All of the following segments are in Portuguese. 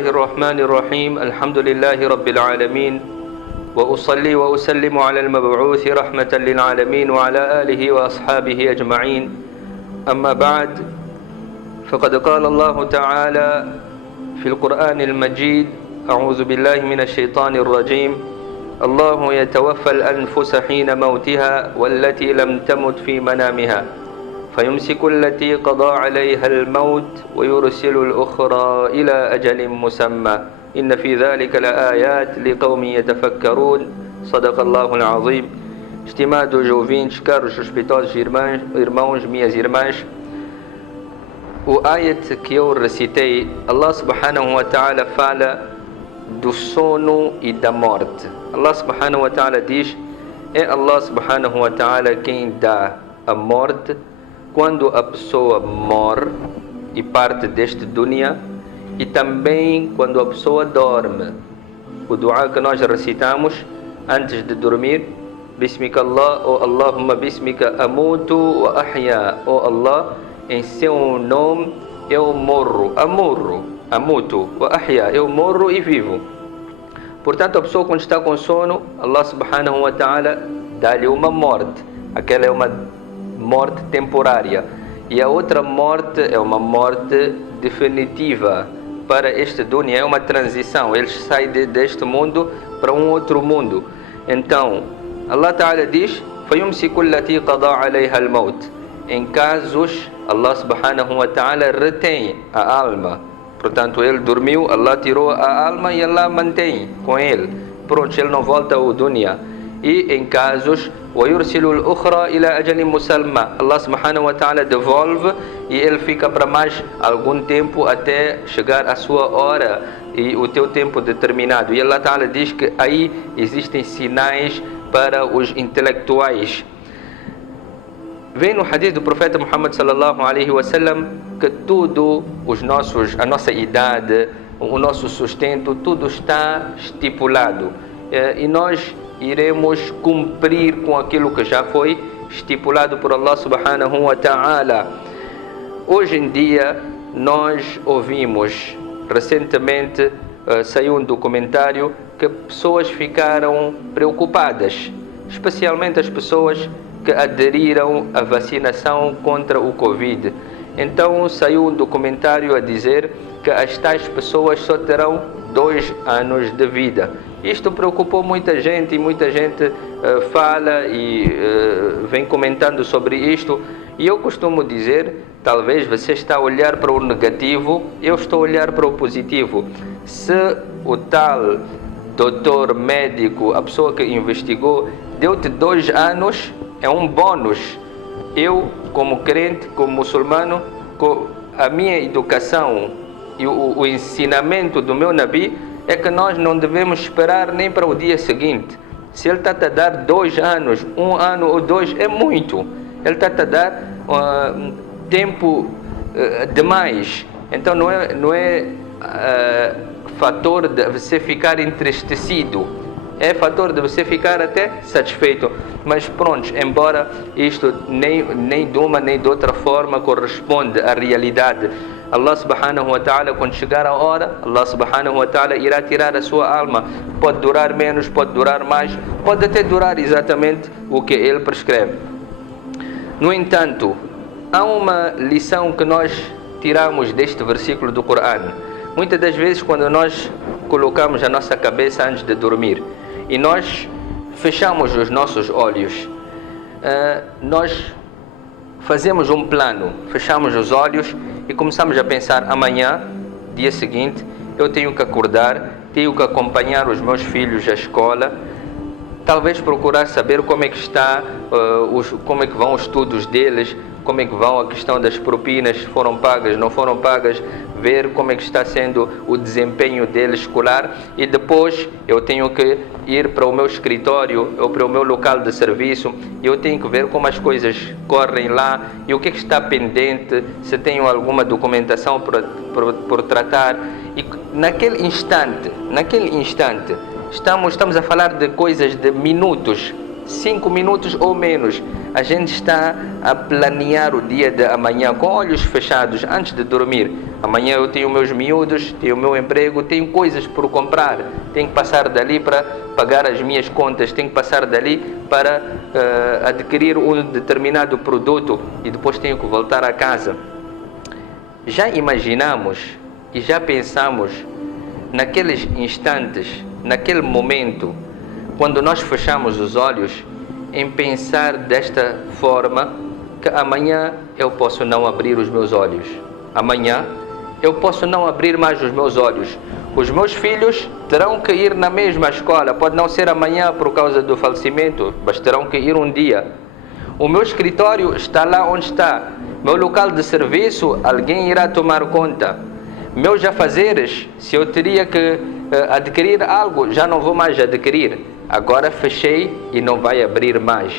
الله الرحمن الرحيم الحمد لله رب العالمين وأصلي وأسلم على المبعوث رحمة للعالمين وعلى آله وأصحابه أجمعين أما بعد فقد قال الله تعالى في القرآن المجيد أعوذ بالله من الشيطان الرجيم الله يتوفى الأنفس حين موتها والتي لم تمت في منامها فيمسك التي قضى عليها الموت ويرسل الأخرى إلى أجل مسمى إن في ذلك لآيات لقوم يتفكرون صدق الله العظيم. Estimados ouvintes, caros respeitosos irmãos, minhas irmãs, o ayat que eu recitei, Allah subhanahu wa ta'ala fala do sono e da morte. Allah subhanahu wa ta'ala diz: é Allah subhanahu wa ta'ala quem dá a morte quando a pessoa morre e parte deste dunya, e também quando a pessoa dorme. O dua que nós recitamos antes de dormir: Bismika Allah, ou Allahumma Bismika amutu wa ahya, ou Allah, em seu nome eu morro, amutu wa ahya, eu morro e vivo. Portanto, a pessoa quando está com sono, Allah subhanahu wa ta'ala dá-lhe uma morte. Aquela é uma morte temporária, e a outra morte é uma morte definitiva para este dunya, é uma transição, ele sai deste mundo para um outro mundo. Então Allah Ta'ala diz: فَيُمْسِكُ الَّتِي قَضَى عَلَيْهَا الْمَوْتِ. Em casos, Allah subhanahu wa ta'ala retém a alma. Portanto, ele dormiu, Allah tirou a alma e Allah mantém com ele. Pronto, ele não volta ao dunya. E em casos, وَيُرْسِلُ الْأُخْرَى إِلَى أَجَلٍ مُسَلَّمٍ. Allah subhanahu wa ta'ala devolve e ele fica para mais algum tempo até chegar a sua hora e o teu tempo determinado. E Allah ta'ala diz que aí existem sinais para os intelectuais. Vem no hadith do profeta Muhammad sallallahu alaihi wasallam que tudo, a nossa idade, o nosso sustento, tudo está estipulado. E nós iremos cumprir com aquilo que já foi estipulado por Allah subhanahu wa ta'ala. Hoje em dia nós ouvimos, recentemente saiu um documentário que pessoas ficaram preocupadas, especialmente as pessoas que aderiram à vacinação contra o Covid. Então saiu um documentário a dizer que as tais pessoas só terão 2 anos de vida. Isto preocupou muita gente, e muita gente fala e vem comentando sobre isto. E eu costumo dizer, talvez você está a olhar para o negativo, eu estou a olhar para o positivo. Se o tal doutor médico, a pessoa que investigou, deu-te 2 anos, é um bônus. Eu, como crente, como muçulmano, com a minha educação e o ensinamento do meu Nabi, é que nós não devemos esperar nem para o dia seguinte. Se ele está a dar 2 anos, 1 ano ou 2, é muito. Ele está a dar tempo demais. Então não é fator de você ficar entristecido, é fator de você ficar até satisfeito. Mas pronto, embora isto nem de uma nem de outra forma corresponde à realidade, Allah subhanahu wa ta'ala, quando chegar a hora, Allah subhanahu wa ta'ala irá tirar a sua alma. Pode durar menos, pode durar mais, pode até durar exatamente o que ele prescreve. No entanto, há uma lição que nós tiramos deste versículo do Corão. Muitas das vezes, quando nós colocamos a nossa cabeça antes de dormir e nós fechamos os nossos olhos, nós fazemos um plano, fechamos os olhos e começamos a pensar: amanhã, dia seguinte, eu tenho que acordar, tenho que acompanhar os meus filhos à escola, talvez procurar saber como é que está, como é que vão os estudos deles, como é que vão a questão das propinas, foram pagas, não foram pagas, ver como é que está sendo o desempenho deles escolar, e depois eu tenho que ir para o meu escritório ou para o meu local de serviço e eu tenho que ver como as coisas correm lá e o que é que está pendente, se tenho alguma documentação por tratar. E naquele instante estamos a falar de coisas de minutos, 5 minutos ou menos, a gente está a planear o dia de amanhã com olhos fechados antes de dormir. Amanhã eu tenho meus miúdos, tenho o meu emprego, tenho coisas por comprar, tenho que passar dali para pagar as minhas contas, tenho que passar dali para adquirir um determinado produto e depois tenho que voltar a casa. Já imaginamos e já pensamos naqueles instantes, naquele momento, quando nós fechamos os olhos, em pensar desta forma, que amanhã eu posso não abrir os meus olhos. Amanhã eu posso não abrir mais os meus olhos. Os meus filhos terão que ir na mesma escola. Pode não ser amanhã por causa do falecimento, mas terão que ir um dia. O meu escritório está lá onde está. Meu local de serviço, alguém irá tomar conta. Meus afazeres, se eu teria que adquirir algo, já não vou mais adquirir. Agora fechei e não vai abrir mais.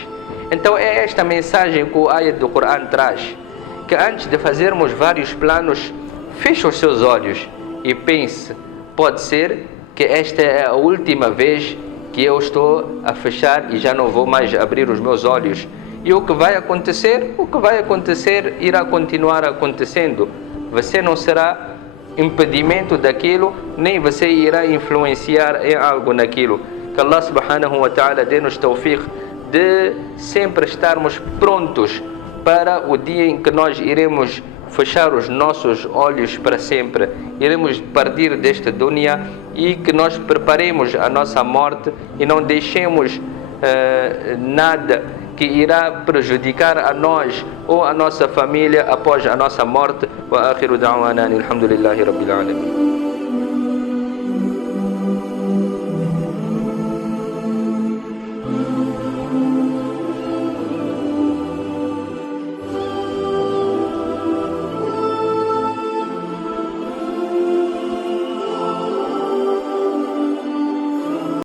Então é esta mensagem que o ayat do Coran traz, que antes de fazermos vários planos, feche os seus olhos e pense, pode ser que esta é a última vez que eu estou a fechar e já não vou mais abrir os meus olhos. E o que vai acontecer? O que vai acontecer irá continuar acontecendo. Você não será impedimento daquilo, nem você irá influenciar em algo naquilo. Que Allah subhanahu wa ta'ala dê-nos tawfiq de sempre estarmos prontos para o dia em que nós iremos fechar os nossos olhos para sempre, iremos partir desta dunya, e que nós preparemos a nossa morte e não deixemos nada que irá prejudicar a nós ou a nossa família após a nossa morte. Wa akhiru da'wana alhamdulillahi rabbil alamin.